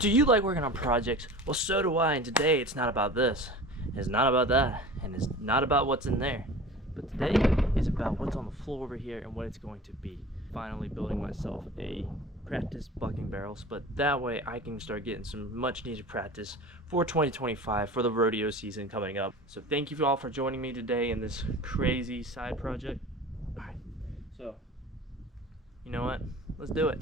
Do you like working on projects? Well, so do I, and today it's not about this. It's not about that, and it's not about what's in there. But today is about what's on the floor over here and what it's going to be. Finally building myself a practice bucking barrels, but that way I can start getting some much needed practice for 2025 for the rodeo season coming up. So thank you all for joining me today in this crazy side project. All right, so you know what? Let's do it.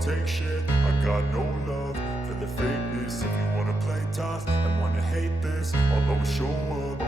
Take shit, I got no love for the fakeness. If you wanna play tough and wanna hate this, I'll always show up.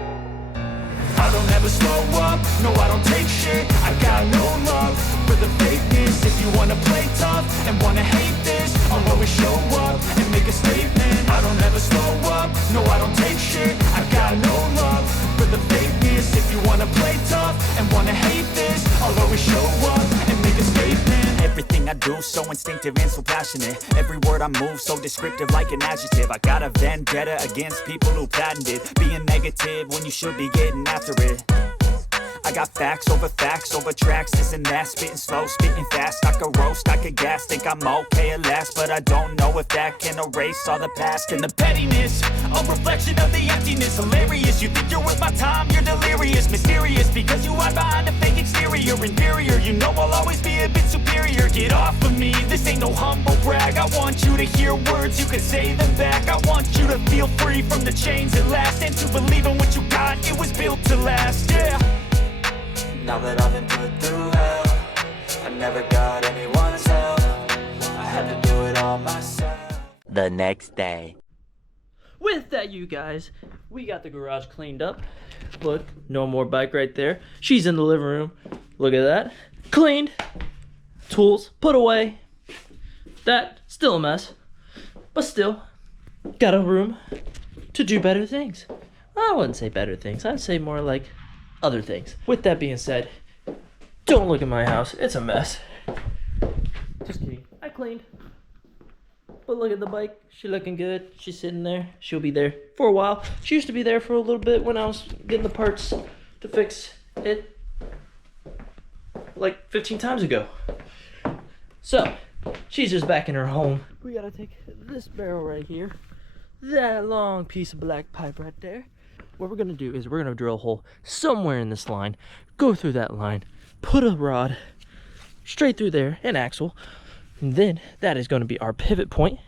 I don't ever slow up, no I don't take shit. I got no love for the fakeness. If you wanna play tough and wanna hate this, I'll always show up and make a statement. I don't ever slow up, no I don't take shit. I got no love for the fakeness. If you wanna play tough and wanna hate this, I'll always show up and make a statement. Everything I do so instinctive and so passionate. Every word I move so descriptive like an adjective. I got a vendetta against people who patented being negative when you should be getting after it. I got facts over tracks, this and that. Spitting slow, spitting fast, I could roast, I could gas. Think I'm okay at last, but I don't know if that can erase all the past. And the pettiness, a reflection of the emptiness. Hilarious, you think you're worth my time, you're delirious. Mysterious, because you hide behind a fake exterior. Inferior, you know I'll always be a bit superior. Get off of me, this ain't no humble brag. I want you to hear words, you can say them back. I want you to feel free from the chains at last, and to believe in what you got, it was built to last, yeah. Now that I've been put through hell, I never got anyone's help. I had to do it all myself. The next day. With that, you guys, we got the garage cleaned up. Look, no more bike right there. She's in the living room. Look at that. Cleaned. Tools put away. That, still a mess. But still, got a room to do better things. I wouldn't say better things. I'd say more like other things. With that being said, don't look at my house. It's a mess. Just kidding. I cleaned. But look at the bike. She's looking good. She's sitting there. She'll be there for a while. She used to be there for a little bit when I was getting the parts to fix it like 15 times ago. So, she's just back in her home. We gotta take this barrel right here. That long piece of black pipe right there. What we're gonna do is we're gonna drill a hole somewhere in this line, go through that line, put a rod straight through there, an axle, and then that is gonna be our pivot point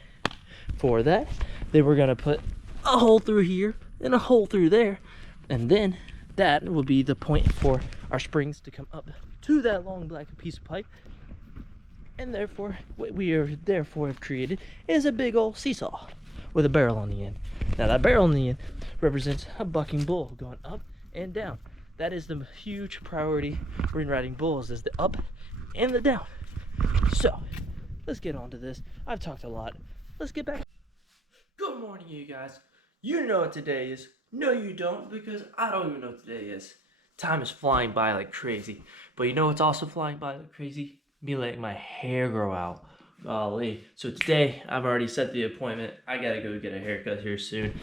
for that. Then we're gonna put a hole through here and a hole through there, and then that will be the point for our springs to come up to that long black piece of pipe. And therefore, what we are therefore have created is a big old seesaw with a barrel on the end. Now that barrel on the end represents a bucking bull going up and down. That is the huge priority when riding bulls, is the up and the down. So let's get on to this. I've talked a lot. Let's get back. Good morning, you guys. You know what today is. No, you don't, because I don't even know what today is. Time is flying by like crazy. But you know what's also flying by like crazy? Me letting my hair grow out. Golly. So today, I've already set the appointment. I gotta go get a haircut here soon.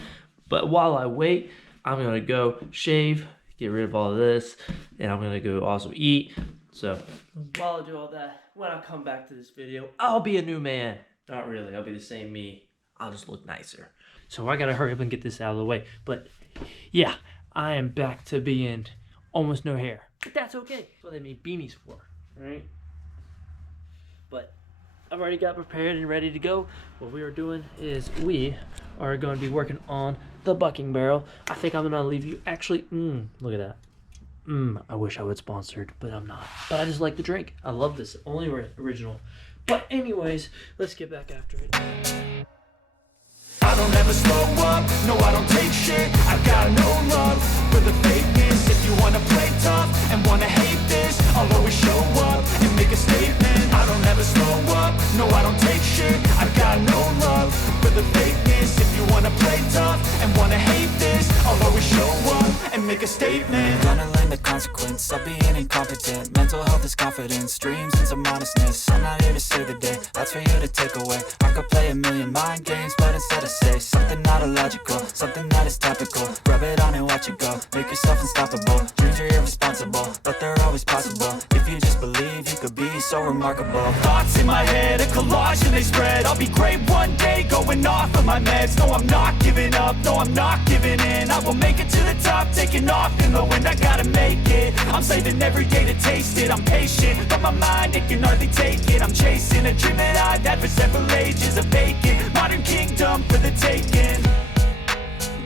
But while I wait, I'm gonna go shave, get rid of all of this, and I'm gonna go also eat. So while I do all that, when I come back to this video, I'll be a new man. Not really, I'll be the same me. I'll just look nicer. So I gotta hurry up and get this out of the way. But yeah, I am back to being almost no hair. But that's okay. That's what they made beanies for, right? But I've already got prepared and ready to go. What we are doing is we are going to be working on the bucking barrel. I think I'm gonna leave you actually. Look at that. I wish I was sponsored, but I'm not. But I just like the drink. I love this. Only original. But anyways, let's get back after it. I don't ever slow up, no I don't take shit. I got no love for the fakeness. If you wanna play tough and wanna hate this, I'll always show up and make a statement. I don't ever slow up, no I don't take shit. I got no love for the fakeness. If you wanna play tough and wanna hate this, I'll always show up and make a statement. Gonna learn the consequence of being incompetent. Mental health is confidence, dreams and some honestness. I'm not here to save the day, that's for you to take away. I could play a million mind games, but instead of say something not illogical, something that is topical. Rub it on and watch it go, make yourself unstoppable. Dreams are irresponsible, but they're always possible. If you just believe, you could be so remarkable. Thoughts in my head, a collage and they spread. I'll be great one day, going off of my meds. No, I'm not giving up, no, I'm not giving in. I will make it to the top, taking off in the wind. I gotta make it, I'm saving every day to taste it. I'm patient, but my mind, it can hardly take it. I'm chasing a dream that I've had for several ages. A vacant, modern kingdom for the taking.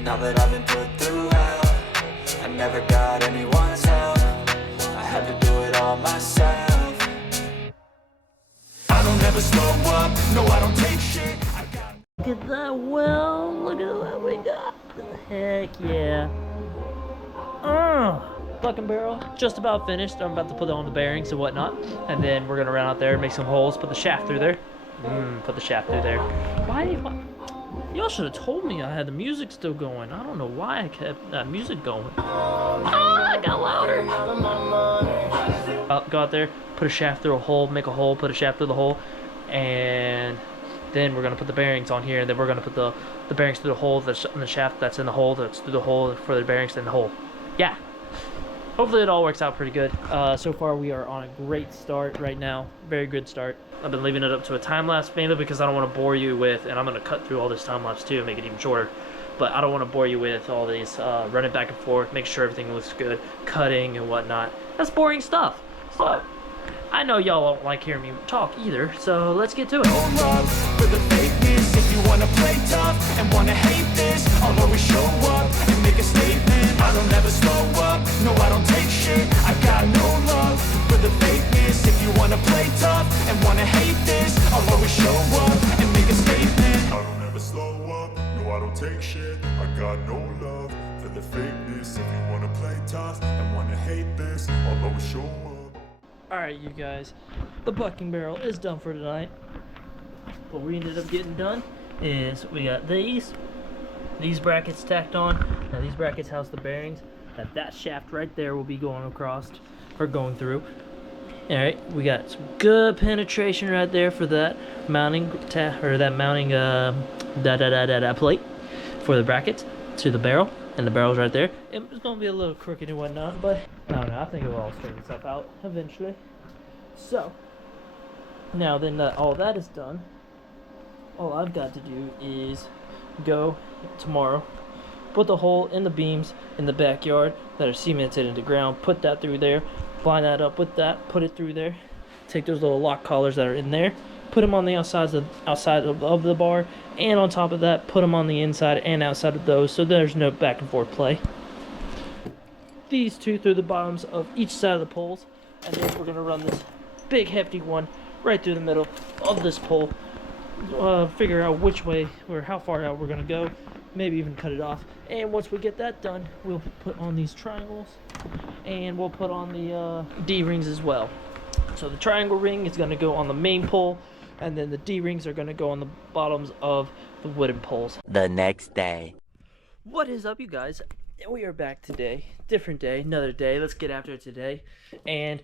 Now that I've been put through hell, I never got anyone's help. I had to do it all myself. I don't ever slow up, no I don't take shit. Look at that well, look at what we got. Heck yeah. Bucking barrel, just about finished. I'm about to put on the bearings and whatnot. And then we're gonna run out there, make some holes, put the shaft through there. Put the shaft through there. Why? Y'all should have told me I had the music still going. I don't know why I kept that music going. I got louder. Go out there, put a shaft through a hole, make a hole, put a shaft through the hole, and then we're gonna put the bearings on here, and then we're gonna put the bearings through the hole that's in the shaft that's in the hole that's through the hole for the bearings in the hole. Yeah. Hopefully it all works out pretty good. So far we are on a great start right now. Very good start. I've been leaving it up to a time lapse mainly because I don't want to bore you with, and I'm going to cut through all this time lapse too, make it even shorter. But I don't want to bore you with all these running back and forth, make sure everything looks good, cutting and whatnot. That's boring stuff. So I know y'all don't like hearing me talk either, so let's get to it. No love for the fakeness. If you wanna play tough and wanna hate this, I'll always show up and make a statement. I don't ever slow up, no I don't take shit. I got no love for the fakeness. If you wanna play tough and wanna hate this, I'll always show up and make a statement. I don't ever slow up, no I don't take shit. I got no love for the fakeness. If you wanna play tough and wanna hate this, I'll always show up. Alright, you guys, the bucking barrel is done for tonight. What we ended up getting done is we got these brackets tacked on. Now these brackets house the bearings. That shaft right there will be going across or going through. Alright, we got some good penetration right there for that mounting plate for the brackets to the barrel. And the barrel's right there. It's gonna be a little crooked and whatnot, but I don't know, I think it will all straighten itself out eventually. So now then that all that is done, all I've got to do is go tomorrow, put the hole in the beams in the backyard that are cemented into ground, put that through there, line that up with that, put it through there, take those little lock collars that are in there, put them on the outside of the bar, and on top of that, put them on the inside and outside of those, so there's no back and forth play. These two through the bottoms of each side of the poles, and then we're gonna run this big hefty one right through the middle of this pole. Figure out which way or how far out we're gonna go, maybe even cut it off. And once we get that done, we'll put on these triangles, and we'll put on the D-rings as well. So the triangle ring is gonna go on the main pole, and then the D-rings are gonna go on the bottoms of the wooden poles. The next day. What is up, you guys? We are back today. Different day, another day. Let's get after it today. And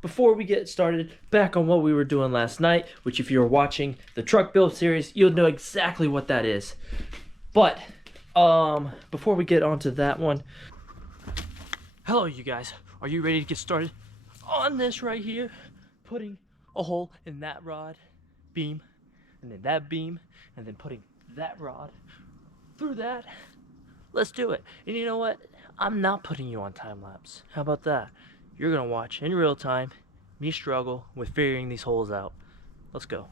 before we get started, back on what we were doing last night, which if you're watching the truck build series, you'll know exactly what that is. But before we get onto that one, hello you guys. Are you ready to get started on this right here? Putting a hole in that rod beam, and then that beam, and then putting that rod through that. Let's do it. And you know what? I'm not putting you on time lapse. How about that? You're gonna watch in real time me struggle with figuring these holes out. Let's go.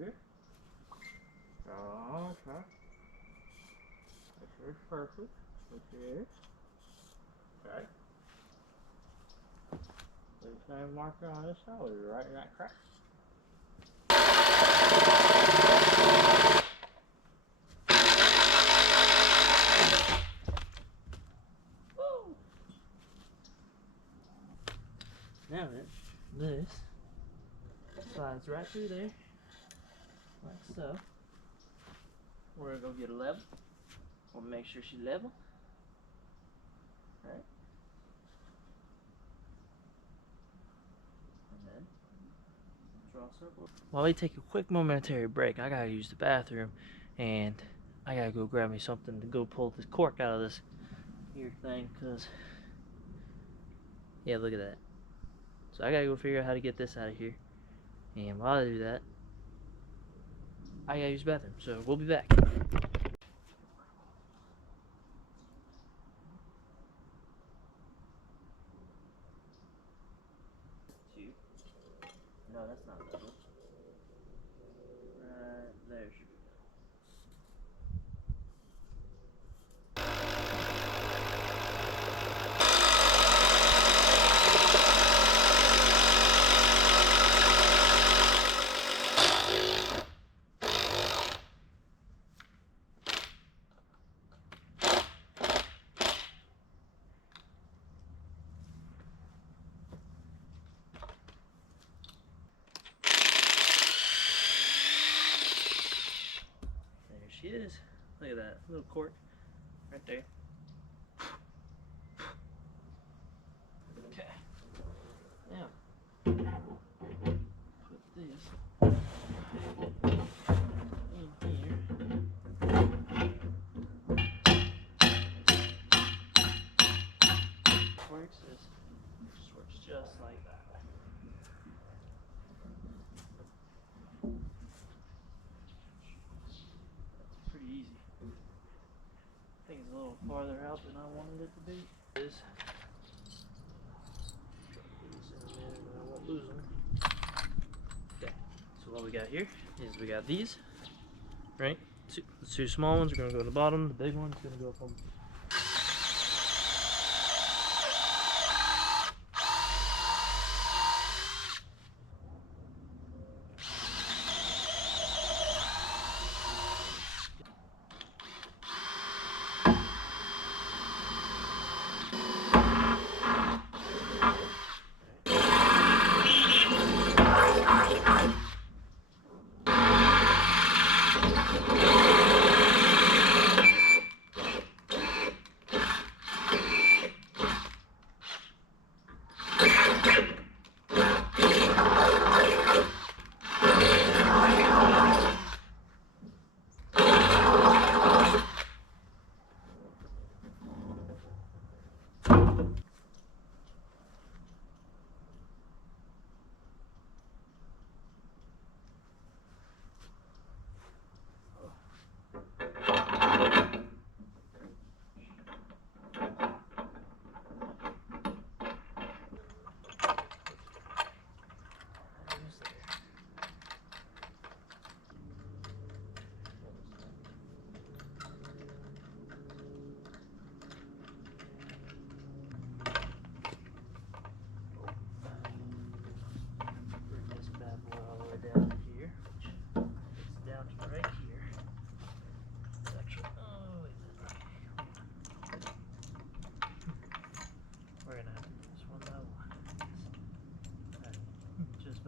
here. Oh, okay. This is perfect. This is. Okay. The same marker on this side. We'll be right in that crack. Woo! Now then, this slides right through there, like so. We're gonna go get a level. We'll make sure she's level. Right? And then draw a circle. While we take a quick momentary break, I gotta use the bathroom, and I gotta go grab me something to go pull this cork out of this here thing, cause yeah, look at that. So I gotta go figure out how to get this out of here. And while I do that, I gotta use the bathroom. So we'll be back. Two. No, that's not level. Right there. She is. Look at that little cork right there. Okay. Now, put this in here. Works is just works just like that. Pretty easy. I think it's a little farther out than I wanted it to be. Is I won't lose them. Okay, so what we got here is we got these, right? The two small ones are going to go to the bottom. The big one's going to go up on.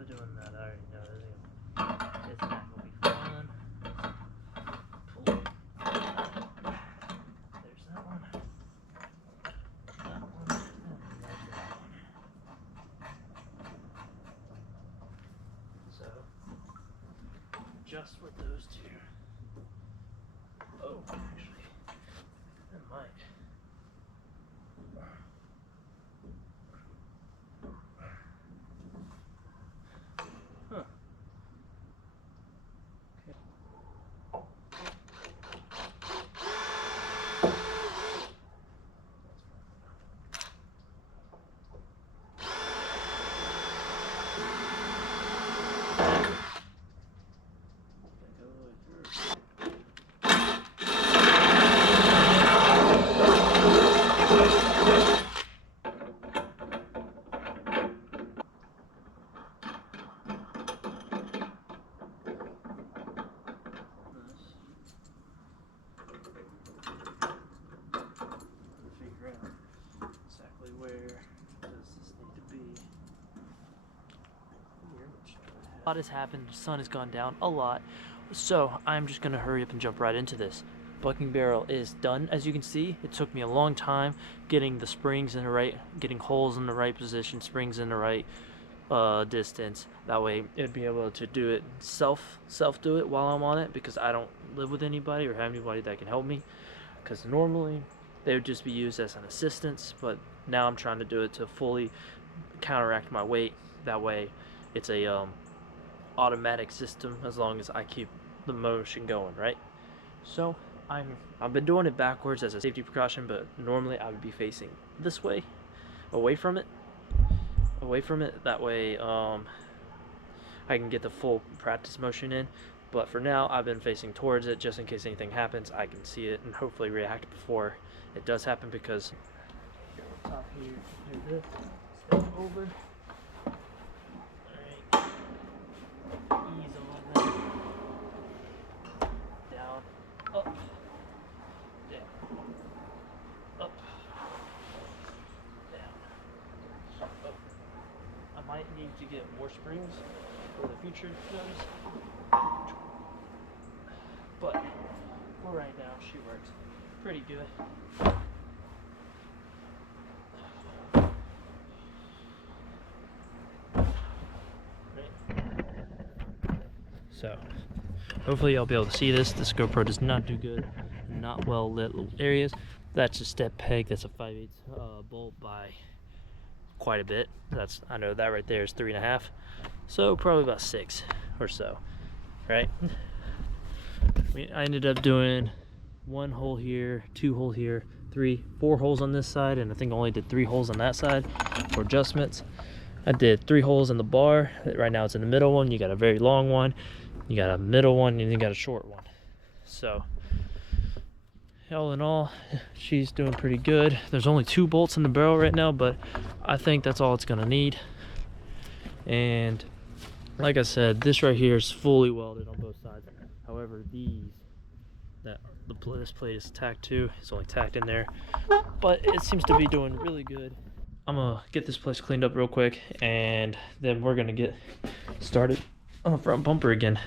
Doing that, I already know it's not gonna be fun. Pull. There's that one. That one. And there's that one. So, just with those two. Oh, actually, that might. Huh. A lot has happened. The sun has gone down a lot. So I'm just going to hurry up and jump right into this. Bucking barrel is done. As you can see, it took me a long time getting the springs in the right, getting holes in the right position, springs in the right distance. That way it'd be able to do it self do it while I'm on it, because I don't live with anybody or have anybody that can help me, because normally they would just be used as an assistance, but now I'm trying to do it to fully counteract my weight. That way it's a automatic system as long as I keep the motion going, right? So I've been doing it backwards as a safety precaution, but normally I would be facing this way, away from it. That way I can get the full practice motion in. But for now, I've been facing towards it just in case anything happens. I can see it and hopefully react before it does happen, because here on top here, do this, step over. Alright. Ease on that. Down, up, down, up, down, up. I might need to get more springs for the future notice, but for right now, she works pretty good. So, hopefully y'all be able to see this. This GoPro does not do good in not well lit areas. That's a step peg. That's a 5/8 bolt by quite a bit. I know that right there is 3.5. So probably about 6 or so, right? I ended up doing 1 hole here, 2 hole here, 3, 4 holes on this side, and I think I only did 3 holes on that side for adjustments. I did 3 holes in the bar. Right now it's in the middle one. You got a very long one, you got a middle one, and you got a short one. So all in all, she's doing pretty good. There's only 2 bolts in the barrel right now, but I think that's all it's gonna need. And like I said, this right here is fully welded on both sides. However, this plate is tacked to. It's only tacked in there, but it seems to be doing really good. I'm gonna get this place cleaned up real quick, and then we're gonna get started on the front bumper again.